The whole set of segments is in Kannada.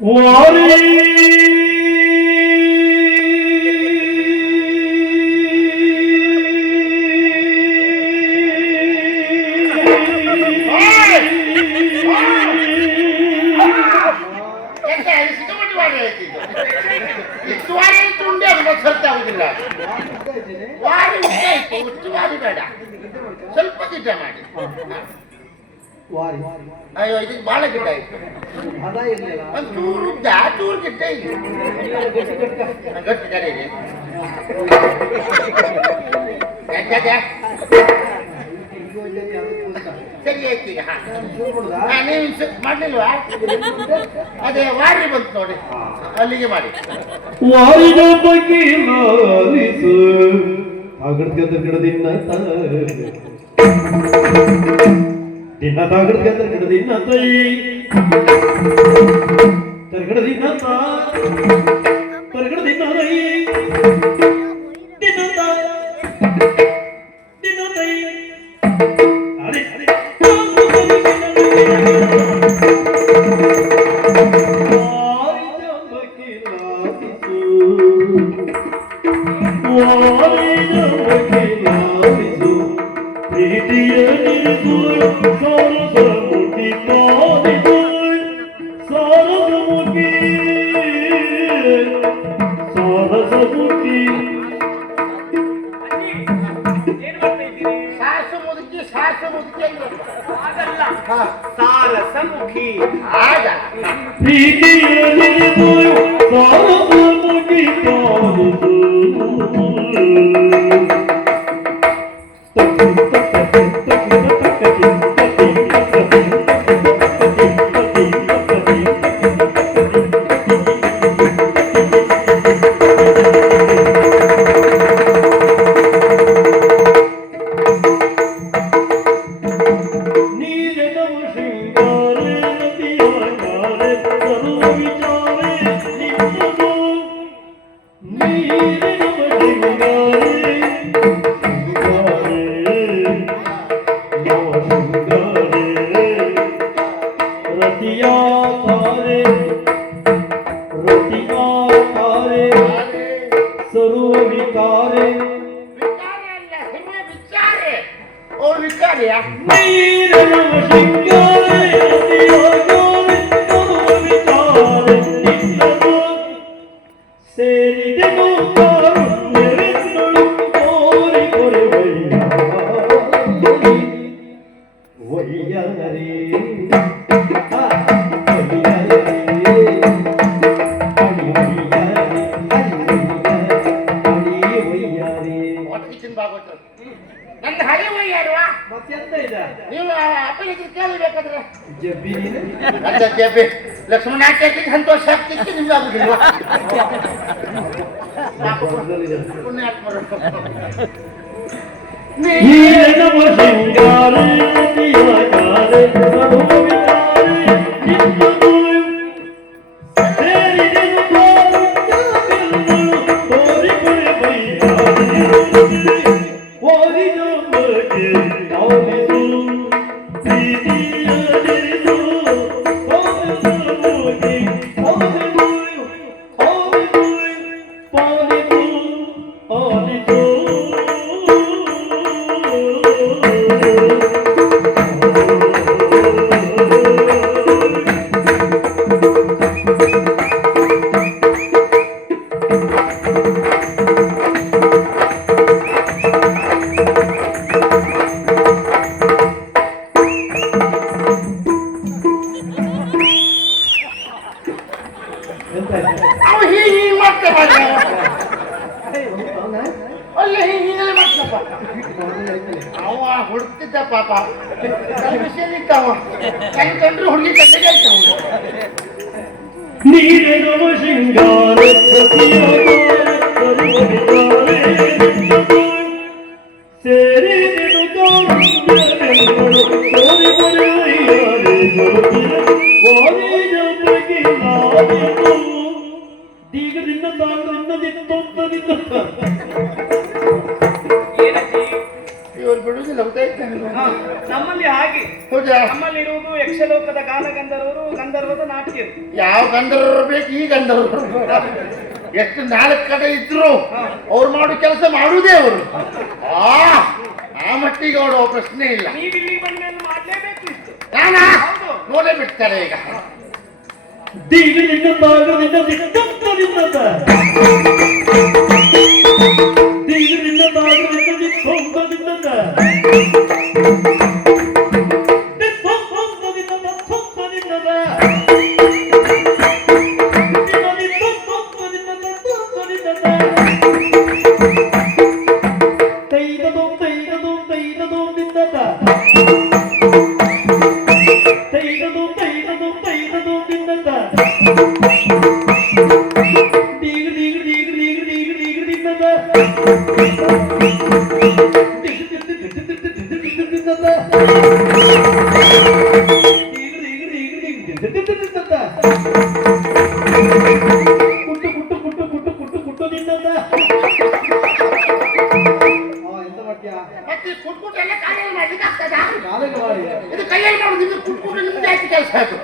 ವಾರಿ ಸ್ವಲ್ಪ ಗಿಡ್ಡ ಮಾಡಿ. ಅಯ್ಯೋ ಇದಕ್ಕೆ ಬಹಳ ಗಿಡ್ಡ ಆಯ್ತು. ಒಂದು ಚೂರು ಚೂರು ಗಿಡ್ಡ ಇದೆ. ಗಟ್ಟಿ ಕಡೆ ಇದೆ. ಸರಿ ಆಯ್ತು ಈಗ. ನೀವು ಮಾಡ್ಲಿಲ್ವಾ? ಅದೇ ವಾರಿ ಬಂತು ನೋಡಿ, ಅಲ್ಲಿಗೆ ಮಾಡಿ. ವಾರಿನ ಬಗ್ಗೆ ಲಾಲಿಸು ತಾಗಡ್ಗೆ ಗಿಡದಿನ್ನ ದಿನ ತಾಗಡ್ಗೆ ಗಿಡದಿನ್ನ ತೈ ತರಗಡದಿನ್ನ ತರಗಡದಿನ್ನ ತೈ ದಿನ ದಿನ ತೈ ಅರೆ ಅರೆ ಸಾರಸಮುಖಿ ನನ್ನ ಹಳಿ ಒಯ್ಯಾಡುವ ನೀವು ಅಪ್ಪನಿಗೆ ಕೇಳಬೇಕಾದ್ರೆ ಜಬ್ಬಿ ಲಕ್ಷ್ಮಣ ಕೇಳಿಗೆ ಸಂತೋಷ ಆಗ್ತಿತ್ತು ನಿಮ್ಗೆ ಆಗುದಿಲ್ವಾ? ಅವ ಹುಡುಕ್ತಿದ್ದ ಪಾಪ ವಿಷಯಲ್ಲಿದ್ದಾವ ಕೈ ಕಂಡ್ರು ಹುಡುಗಿ ಕಣ್ಣಿಗೆ ನೀರೇನವ ಶೃಂಗಾರ ಸೇರಿ ದೀಗದಿಂದ ಇವರು ಬಿಡುವುದಿಲ್ಲ ಗೊತ್ತಾಯ್ತು. ನಮ್ಮಲ್ಲಿ ಹಾಗೆ ಹೌದಾ? ನಮ್ಮಲ್ಲಿರುವುದು ಯಕ್ಷಲೋಕದ ಗಾನ ಗಂಧರ್ವದ ನಾಟ್ಯರು. ಯಾವ ಗಂಧರ್ವರು ಬೇಕು ಈ ಗಂಧರ್ವರು? ಎಷ್ಟು 4 ಕಡೆ ಇದ್ರು ಅವ್ರು ಮಾಡೋ ಕೆಲಸ ಮಾಡುವುದೇ ಅವರು. ಆ ಮಟ್ಟಿಗೆ ಅವರ ಪ್ರಶ್ನೆ ಇಲ್ಲ. ನೀವು ಇಲ್ಲಿ ಬಂದ ಮೇಲೆ ಮಾಡ್ಲೇಬೇಕು ಇತ್ತು. ನಾನಾ ಹೌದು. ನೋಡೇ ಬಿಡ್ತಾರೆ ಈಗ. ದೀಗ ನಿನ್ನಂತಾಗ ನಿನ್ನ ದಿಕ್ಕಂತನಿನ್ನದ ದೀಗ ನಿನ್ನಂತಾಗ ನಿನ್ನ ದಿಕ್ಕಂತನಿನ್ನದ ಮತ್ತೆ ಕುಟ್ಕುಟ್ ಎಲ್ಲ ಕಾಯಲ್ಲಿ ಮಾಡ್ಲಿಕ್ಕೆ ಆಗ್ತದಾ? ಇದು ಕೈಯಲ್ಲಿ ಮಾಡೋದು, ಇದು ಕುಟ್ಕುಟ್ ನಿಮ್ದು ಜಾಸ್ತಿ ಕೆಲಸ ಆಯ್ತು.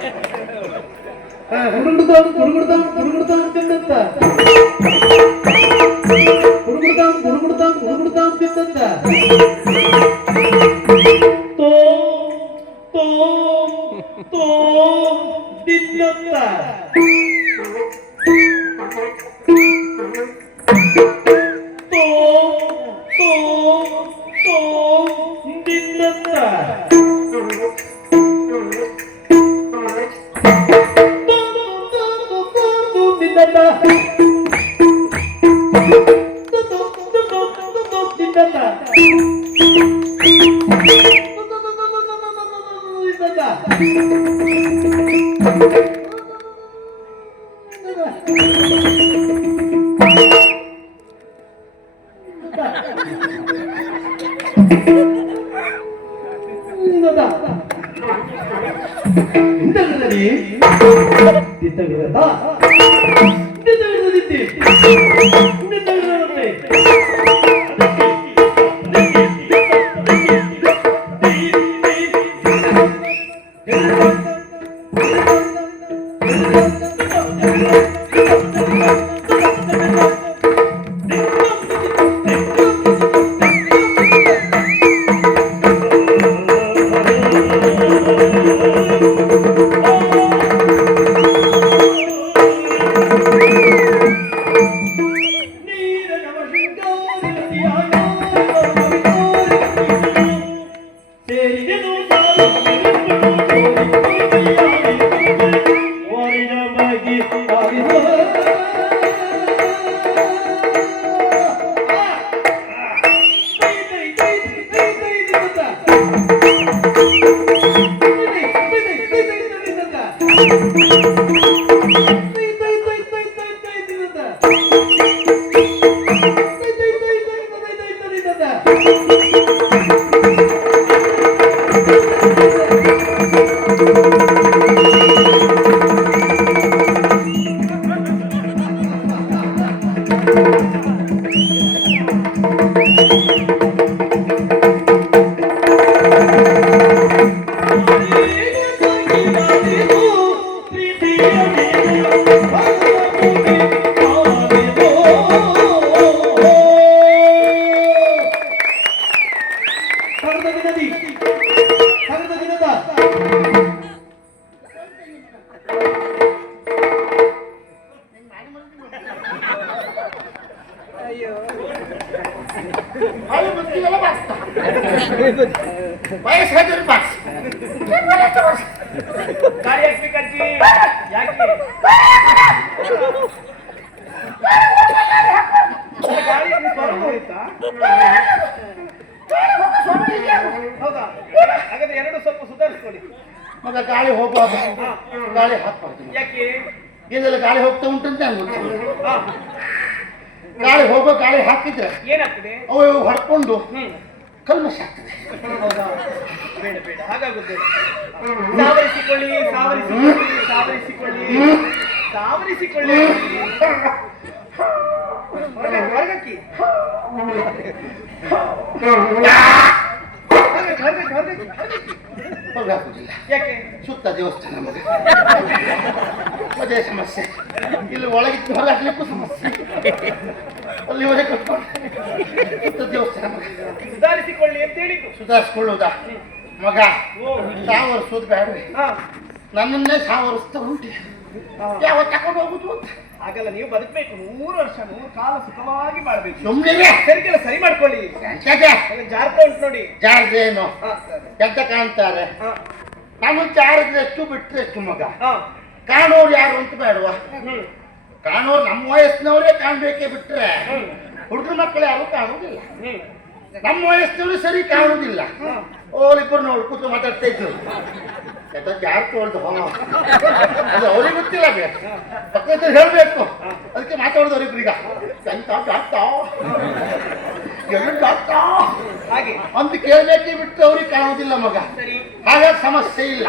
ವಯಸ್ಸಾದ್ರೆ ಬಾಸ್ ಗಾಳಿ ಹಾಕ್ಬೇಕಜ್ಜಿ. ಯಾಕೆ ಗಾಳಿ ಸ್ವರ ಹೋಯ್ತಾ? ಹೌದಾ? ಹಾಗಾದ್ರೆ ಎರಡು ಸ್ವಲ್ಪ ಸುಧಾರಿಸ್ಕೊಳ್ಳಿ. ಮತ್ತೆ ಗಾಳಿ ಹೋಗುವಾಗ ಗಾಳಿ ಹಾಕ್ಬಾರ್ದು. ಯಾಕೆ? ಇದೆಲ್ಲ ಗಾಳಿ ಹೋಗ್ತಾ ಉಂಟಂತೆ ಅನ್ಬೋದು. ಹಾ, ಗಾಳಿ ಹೋಗೋ ಗಾಳಿ ಹಾಕಿದ್ರೆ ಏನಾಗ್ತದೆ? ಅವು ಹೊಡ್ಕೊಂಡು ಕಲ್ಮಶ ಆಗ್ತದೆ. ಹೌದಾ? ಬೇಡ ಬೇಡ, ಹಾಗಾಗುತ್ತೆ. ಸಾವರಿಸಿಕೊಳ್ಳಿ ಸಾವರಿಸಿಕೊಳ್ಳಿ ಸಾವರಿಸಿಕೊಳ್ಳಿ ಸಾವರಿಸಿಕೊಳ್ಳಿ. ಹೊರಗಕ್ಕಿ ಹೊರಬೇಕು ಹೋಗಾಗುದಿಲ್ಲ. ಯಾಕೆ ಸುತ್ತ ದೇವಸ್ಥಾನ ನಮಗೆ ಅದೇ ಸಮಸ್ಯೆ. ಇಲ್ಲಿ ಒಳಗಿದ್ದು ಹೊರಗಾಗ್ಲಿಕ್ಕೂ ಸಮಸ್ಯೆ. ಅಲ್ಲಿ ಒಳಗೆ ಕಟ್ಕೊಂಡು ಸುತ್ತ ದೇವಸ್ಥಾನ ನಮಗೆ ಸುಧಾರಿಸಿಕೊಳ್ಳಿ ಅಂತ ಹೇಳಿದ್ದು. ಸುಧಾರಿಸ್ಕೊಳ್ಳುವುದಾ ಮಗ? ಓ. ಸಾವರಿಸೋದು ಬೇಡ್ರಿ, ಹಾ ನನ್ನನ್ನೇ ಸಾವರಿಸ್ತಾ ಉಂಟು. ಯಾವ ತಕೊಂಡು ಹೋಗುದು ಅಂತ ಹಾಗಲ್ಲ, ನೀವು ಬದುಕಬೇಕು 100 ವರ್ಷ 100 ಕಾಲ ಸುಖವಾಗಿ ಮಾಡ್ಬೇಕು. ಸುಮ್ಮನೆ ಸರಿಗೆಲ್ಲ ಸರಿ ಮಾಡ್ಕೊಳ್ಳಿ. ಜಾರ್ತಾ ಉಂಟು ನೋಡಿ. ಜಾರ್ದೇನು ಹಾ, ಸರಿ. ಎಂತ ಕಾಣ್ತಾರೆ? ಹಾ, ನಾನು ಜಾರಿದ್ರೆ ಎಷ್ಟು ಬಿಟ್ರೆ ಎಷ್ಟು ಮಗ. ಹಾ. ಕಾಣೋರು ಯಾರು ಅಂತ ಬೇಡವಾ? ಹ್ಮ್. ಕಾಣೋರು ನಮ್ಮ ವಯಸ್ಸಿನವರೇ ಕಾಣ್ಬೇಕೇ ಬಿಟ್ರೆ ಹುಡುಗರ ಮಕ್ಕಳು ಯಾರು ಕಾಣುವುದಿಲ್ಲ. ಹ್ಮ್. ನಮ್ಮ ವಯಸ್ಸಿನವರು ಸರಿ ಕಾಣುವುದಿಲ್ಲ. ಓಲಿಬ್ಬರು ನೋಡಿ ಕೂತು ಮಾತಾಡ್ತಾ ಇದ್ರು. ಯಾರು ತೋಳ್ದು ಅದು ಅವ್ರಿಗೆ ಗೊತ್ತಿಲ್ಲ. ಪಕ್ಕದಲ್ಲಿ ಹೇಳ್ಬೇಕು, ಅದಕ್ಕೆ ಮಾತಾಡೋದು ಅವ್ರಿಬ್ರೀಗ ಹಾಗೆ ಅಂತ ಕೇಳಬೇಕೇ ಬಿಟ್ಟು ಅವ್ರಿಗೆ ಕಾಣುವುದಿಲ್ಲ ಮಗ. ಸರಿ. ಹಾಗಾಗಿ ಸಮಸ್ಯೆ ಇಲ್ಲ.